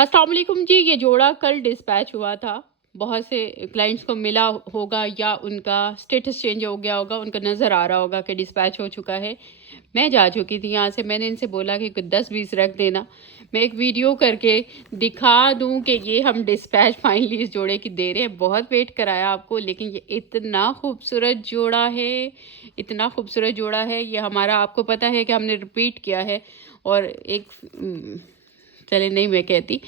अस्सलाम वालेकुम जी। ये जोड़ा कल डिस्पैच हुआ था। बहुत से क्लाइंट्स को मिला होगा या उनका स्टेटस चेंज हो गया होगा, उनको नज़र आ रहा होगा कि डिस्पैच हो चुका है। मैं जा चुकी थी यहाँ से, मैंने इनसे बोला कि कुछ 10-20 रख देना, मैं एक वीडियो करके दिखा दूँ कि ये हम डिस्पैच फाइनली इस जोड़े की दे रहे हैं। बहुत वेट कराया आपको, लेकिन ये इतना खूबसूरत जोड़ा है, इतना खूबसूरत जोड़ा है। ये हमारा, आपको पता है कि हमने रिपीट किया है। और एक चले नहीं मैं कहती,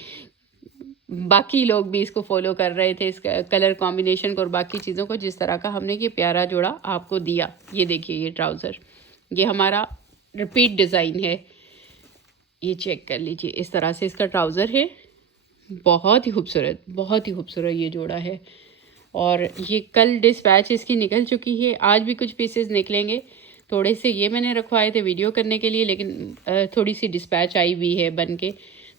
बाकी लोग भी इसको फॉलो कर रहे थे, इसका कलर कॉम्बिनेशन को और बाकी चीज़ों को, जिस तरह का हमने ये प्यारा जोड़ा आपको दिया। ये देखिए, ये ट्राउज़र, ये हमारा रिपीट डिज़ाइन है। ये चेक कर लीजिए, इस तरह से इसका ट्राउज़र है। बहुत ही खूबसूरत, बहुत ही खूबसूरत ये जोड़ा है। और ये कल डिस्पैच इसकी निकल चुकी है, आज भी कुछ पीसेस निकलेंगे। थोड़े से ये मैंने रखवाए थे वीडियो करने के लिए, लेकिन थोड़ी सी डिस्पैच आई हुई है बन के,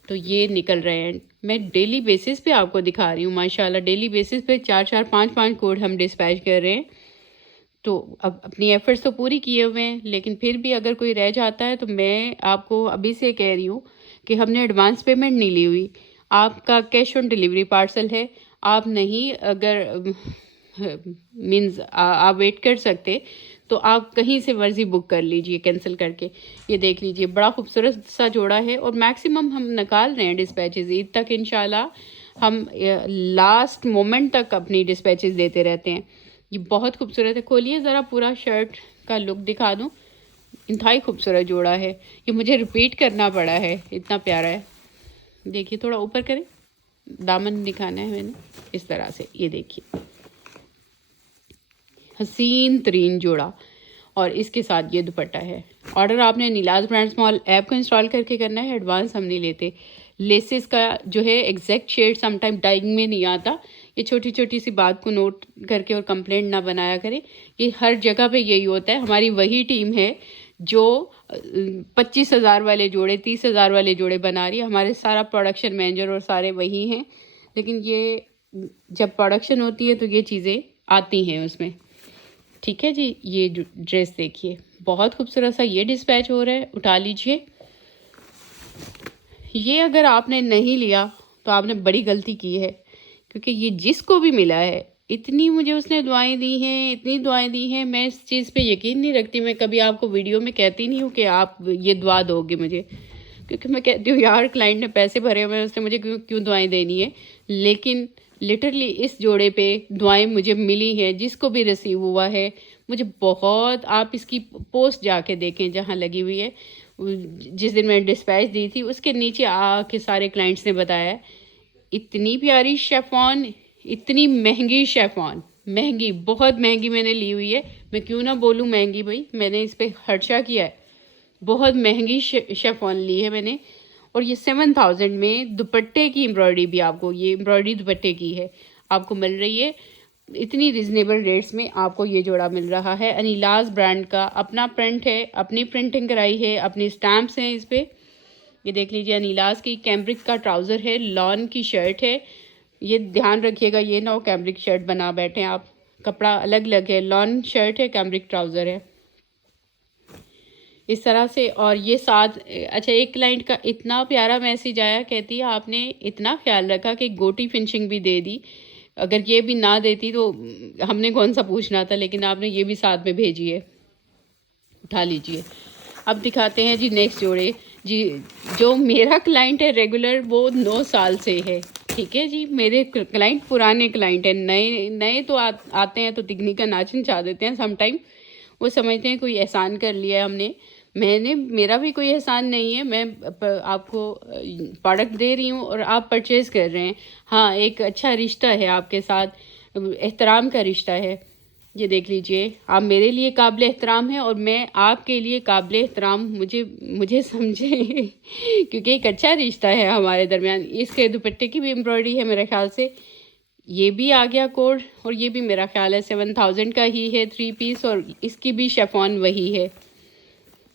तो ये निकल रहे हैं। मैं डेली बेसिस पे आपको दिखा रही हूँ, माशाल्लाह डेली बेसिस पे 4-4 5-5 कोड हम डिस्पैच कर रहे हैं। तो अब अपनी एफ़र्ट्स तो पूरी किए हुए हैं, लेकिन फिर भी अगर कोई रह जाता है तो मैं आपको अभी से कह रही हूँ कि हमने एडवांस पेमेंट नहीं ली हुई। आपका कैश ऑन डिलीवरी पार्सल है। आप नहीं, अगर मीन्स आप वेट कर सकते तो आप कहीं से मर्ज़ी बुक कर लीजिए कैंसिल करके। ये देख लीजिए, बड़ा खूबसूरत सा जोड़ा है और मैक्सिमम हम निकाल रहे हैं डिस्पैचेज़। ईद तक इंशाल्लाह हम लास्ट मोमेंट तक अपनी डिस्पैचेज़ देते रहते हैं। ये बहुत खूबसूरत है। खोलिए ज़रा, पूरा शर्ट का लुक दिखा दूँ। इंतहाई खूबसूरत जोड़ा है। ये मुझे रिपीट करना पड़ा है, इतना प्यारा है। देखिए, थोड़ा ऊपर करें, दामन दिखाना है मैंने इस तरह से। ये देखिए, हसीन तरीन जोड़ा, और इसके साथ ये दुपट्टा है। ऑर्डर आपने नीलाज ब्रांड्स मॉल ऐप को इंस्टॉल करके करना है, एडवांस हम नहीं लेते। लेसेस का जो है एग्जैक्ट शेड समटाइम डाइंग में नहीं आता। ये छोटी छोटी सी बात को नोट करके और कंप्लेंट ना बनाया करें। ये हर जगह पे यही होता है। हमारी वही टीम है जो 25,000 वाले जोड़े, 30,000 वाले जोड़े बना रही है। हमारे सारा प्रोडक्शन मैनेजर और सारे वही हैं, लेकिन ये जब प्रोडक्शन होती है तो ये चीज़ें आती हैं उसमें। ठीक है जी। ये ड्रेस देखिए, बहुत खूबसूरत सा ये डिस्पैच हो रहा है, उठा लीजिए। ये अगर आपने नहीं लिया तो आपने बड़ी गलती की है, क्योंकि ये जिसको भी मिला है, इतनी मुझे उसने दुआएं दी हैं, इतनी दुआएं दी हैं। मैं इस चीज़ पे यकीन नहीं रखती। मैं कभी आपको वीडियो में कहती नहीं हूँ कि आप ये दुआ दोगे मुझे, क्योंकि मैं कहती हूँ यार, क्लाइंट ने पैसे भरे हुए हैं, उसने मुझे क्यों क्यों दुआएं देनी है। लेकिन लिटरली इस जोड़े पे दुआएं मुझे मिली हैं, जिसको भी रिसीव हुआ है मुझे बहुत। आप इसकी पोस्ट जाके देखें जहाँ लगी हुई है। जिस दिन मैंने डिस्पैच दी थी उसके नीचे आके सारे क्लाइंट्स ने बताया, इतनी प्यारी शेफॉन, इतनी महंगी शेफॉन, महंगी, बहुत महंगी मैंने ली हुई है। मैं क्यों ना बोलूँ महंगी, भाई मैंने इस पर खर्चा किया है। बहुत महंगी शेफॉन ली है मैंने। और ये 7,000 में दुपट्टे की एम्ब्रॉयडरी भी, आपको ये एम्ब्रॉयडरी दुपट्टे की है, आपको मिल रही है। इतनी रिजनेबल रेट्स में आपको ये जोड़ा मिल रहा है। अनीलाज ब्रांड का अपना प्रिंट है, अपनी प्रिंटिंग कराई है, अपनी स्टैम्प्स हैं इस पर। ये देख लीजिए, अनीलाज की कैम्ब्रिक का ट्राउज़र है, लॉन की शर्ट है। ये ध्यान रखिएगा, ये ना हो कैम्ब्रिक शर्ट बना बैठे आप। कपड़ा अलग अलग है, लॉन शर्ट है, कैम्ब्रिक ट्राउज़र है, इस तरह से। और ये साथ, अच्छा, एक क्लाइंट का इतना प्यारा मैसेज आया, कहती है आपने इतना ख्याल रखा कि गोटी फिनिशिंग भी दे दी। अगर ये भी ना देती तो हमने कौन सा पूछना था, लेकिन आपने ये भी साथ में भेजी है। उठा लीजिए। अब दिखाते हैं जी नेक्स्ट जोड़े जी। जो मेरा क्लाइंट है रेगुलर, वो 9 साल से है। ठीक है जी, मेरे क्लाइंट पुराने क्लाइंट हैं। नए नए तो आते हैं तो तिगनी का नाच नचा देते हैं समटाइम। वो समझते हैं कोई एहसान कर लिया है हमने। मेरा भी कोई एहसान नहीं है। मैं आपको प्रोडक्ट दे रही हूँ और आप परचेज़ कर रहे हैं। हाँ, एक अच्छा रिश्ता है आपके साथ, एहतराम का रिश्ता है। ये देख लीजिए, आप मेरे लिए काबिल एहतराम हैं और मैं आपके लिए काबिल एहतराम, मुझे समझे क्योंकि एक अच्छा रिश्ता है हमारे दरमियान। इसके दुपट्टे की भी एम्ब्रॉयडरी है मेरे ख्याल से। ये भी आ गया कोड, और ये भी मेरा ख्याल है 7,000 का ही है 3 पीस, और इसकी भी शेफॉन वही है।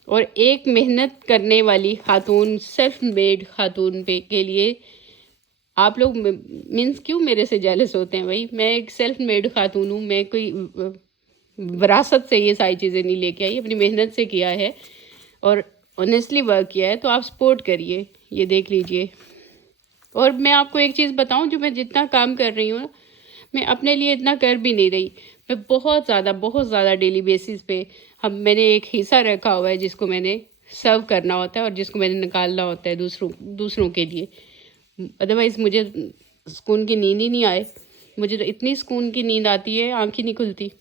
और एक मेहनत करने वाली खातून, सेल्फ मेड खातून पे के लिए आप लोग मीन्स क्यों मेरे से जेलस होते हैं? भाई मैं एक सेल्फ मेड खातून हूँ, मैं कोई विरासत से ये सारी चीज़ें नहीं लेके आई, अपनी मेहनत से किया है और ऑनेस्टली वर्क किया है। तो आप सपोर्ट करिए। ये देख लीजिए, और मैं आपको एक चीज़ बताऊं, जो मैं जितना काम कर रही हूँ, मैं अपने लिए इतना कर भी नहीं रही। मैं बहुत ज़्यादा डेली बेसिस पे मैंने एक हिस्सा रखा हुआ है जिसको मैंने सर्व करना होता है और जिसको मैंने निकालना होता है दूसरों के लिए। अदरवाइज़ मुझे सुकून की नींद ही नहीं आए। मुझे तो इतनी सुकून की नींद आती है, आँख ही नहीं खुलती।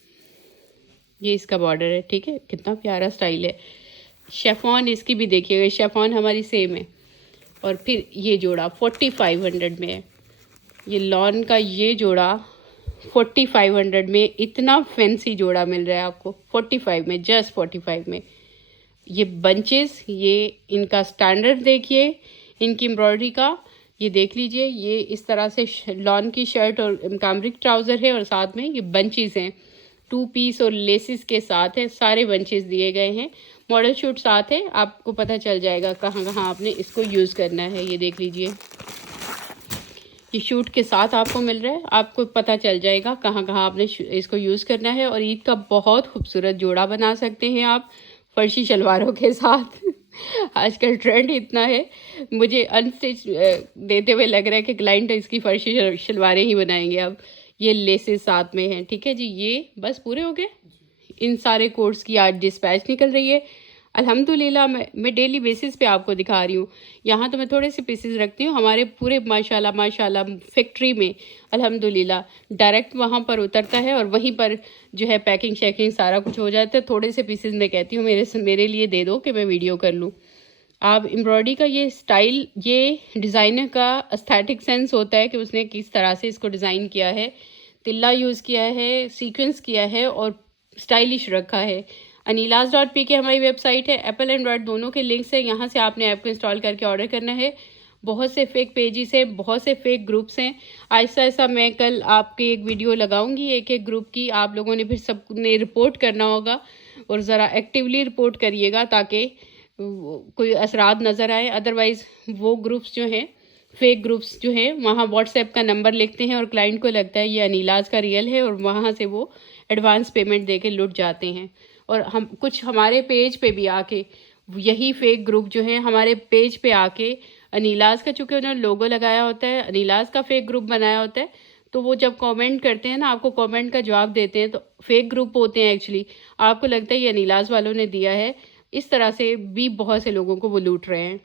ये इसका बॉर्डर है, ठीक है, कितना प्यारा स्टाइल है। शेफॉन इसकी भी देखिएगा, शेफॉन हमारी सेम है। और फिर ये जोड़ा 4500 में है। ये लॉन का ये जोड़ा 4500 में, इतना फैंसी जोड़ा मिल रहा है आपको 45 में, जस्ट 45 में। ये बंचेस, ये इनका स्टैंडर्ड देखिए, इनकी एम्ब्रॉयडरी का ये देख लीजिए। ये इस तरह से लॉन की शर्ट और कामरिक ट्राउज़र है और साथ में ये बंचेस हैं, 2 पीस और लेसिस के साथ है। सारे बंचेस दिए गए हैं, मॉडल शूट साथ है। आपको पता चल जाएगा कहाँ कहाँ आपने इसको यूज़ करना है। ये देख लीजिए, ये शूट के साथ आपको मिल रहा है, आपको पता चल जाएगा कहाँ कहाँ आपने इसको यूज़ करना है। और ईद का बहुत खूबसूरत जोड़ा बना सकते हैं आप फर्शी शलवारों के साथ। आजकल ट्रेंड इतना है, मुझे अनस्टिच देते हुए लग रहा है कि क्लाइंट इसकी फर्शी शलवारें ही बनाएंगे अब। ये लेसेस साथ में हैं, ठीक है जी। ये बस पूरे हो गए। इन सारे कोर्स की आज डिस्पैच निकल रही है अल्हम्दुलिल्लाह। मैं डेली बेसिस पे आपको दिखा रही हूँ। यहाँ तो मैं थोड़े से पीसेस रखती हूँ, हमारे पूरे माशाल्लाह फैक्ट्री में अल्हम्दुलिल्लाह डायरेक्ट वहाँ पर उतरता है और वहीं पर जो है पैकिंग शैकिंग सारा कुछ हो जाता है। थोड़े से पीसेस मैं कहती हूँ मेरे लिए दे दो कि मैं वीडियो कर लूँ। आप एम्ब्रॉयडरी का ये स्टाइल, ये डिज़ाइनर का एस्थेटिक सेंस होता है कि उसने किस तरह से इसको डिज़ाइन किया है। तिल्ला यूज़ किया है, सीक्वेंस किया है और स्टाइलिश रखा है। anilas.pk हमारी वेबसाइट है। एप्पल एंड्रॉयड दोनों के लिंक्स है, यहाँ से आपने ऐप को इंस्टॉल करके ऑर्डर करना है। बहुत से फेक पेजेस हैं, बहुत से फेक ग्रुप्स हैं। ऐसा ऐसा मैं कल आपकी एक वीडियो लगाऊंगी एक एक ग्रुप की। आप लोगों ने फिर सबने रिपोर्ट करना होगा और ज़रा एक्टिवली रिपोर्ट करिएगा ताकि कोई असरात नज़र आए। अदरवाइज़ वो ग्रुप्स जो हैं, फेक ग्रुप्स जो हैं, वहाँ व्हाट्सएप का नंबर लिखते हैं और क्लाइंट को लगता है ये अनिलाज का रियल है और वहाँ से वो एडवांस पेमेंट दे के लुट जाते हैं। और हम कुछ हमारे पेज पे भी आके यही फेक ग्रुप जो है हमारे पेज पे आके अनिलाज का, चूँकि उन्होंने लोगो लगाया होता है, अनिलाज का फेक ग्रुप बनाया होता है, तो वो जब कमेंट करते हैं ना, आपको कमेंट का जवाब देते हैं, तो फेक ग्रुप होते हैं एक्चुअली। आपको लगता है ये अनिलाज वालों ने दिया है। इस तरह से भी बहुत से लोगों को वो लूट रहे हैं।